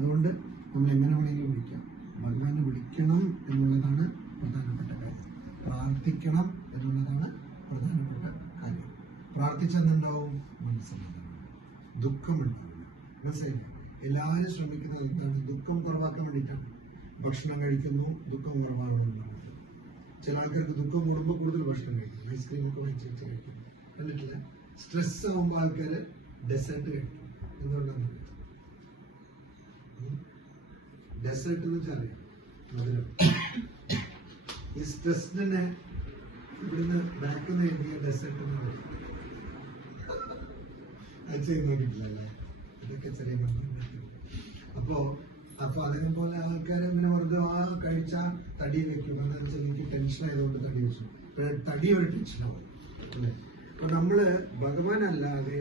അതുകൊണ്ട് നമ്മൾ എങ്ങനെ വേണമെങ്കിലും വിളിക്കാം. ഭഗവാനെ വിളിക്കണം എന്നുള്ളതാണ് പ്രധാനപ്പെട്ട കാര്യം. പ്രാർത്ഥിക്കണം എന്നുള്ളതാണ് പ്രധാനപ്പെട്ട കാര്യം. പ്രാർത്ഥിച്ചെന്നുണ്ടാവും മനസ്സിലാവും, ദുഃഖമുണ്ടാവില്ല. മനസ്സിലായില്ല? എല്ലാവരും ശ്രമിക്കുന്നത് എന്താണ്? ദുഃഖം കുറവാക്കാൻ വേണ്ടിയിട്ടാണ്. ഭക്ഷണം കഴിക്കുന്നു, ദുഃഖം കുറവാകണമെന്നാണ്. ചില ആൾക്കാർക്ക് ദുഃഖം കൂടുമ്പോൾ കൂടുതൽ ഭക്ഷണം കഴിക്കും, ഐസ്ക്രീമൊക്കെ വെച്ച് കഴിക്കും. കണ്ടിട്ടില്ല? സ്ട്രെസ് ആകുമ്പോൾ ആൾക്കാർ ഡെസേർട്ട് കഴിക്കും. എന്തുകൊണ്ടാണ്? ഡെസേർട്ട് എന്ന് വെച്ചാൽ അറിയാം, മധുരം. ഈ സ്ട്രെസ് തന്നെ ഇവിടുന്ന് ബാക്കിൽ നിന്ന് എഴുതിയ ഡെസേർട്ട് എന്ന് പറയും. അത് ചെയ്ത് നോക്കിയിട്ടില്ല. ഇതൊക്കെ ചെറിയ അപ്പൊ അതേപോലെ ആൾക്കാർ ഇങ്ങനെ വെറുതെ കഴിച്ചാൽ തടി വെക്കും. എന്താണെന്ന് വെച്ചാൽ എനിക്ക് ടെൻഷൻ ആയതുകൊണ്ട് തടി വെച്ചു. തടി ഒരു ടെൻഷനാവും. അപ്പൊ നമ്മള് ഭഗവാനല്ലാതെ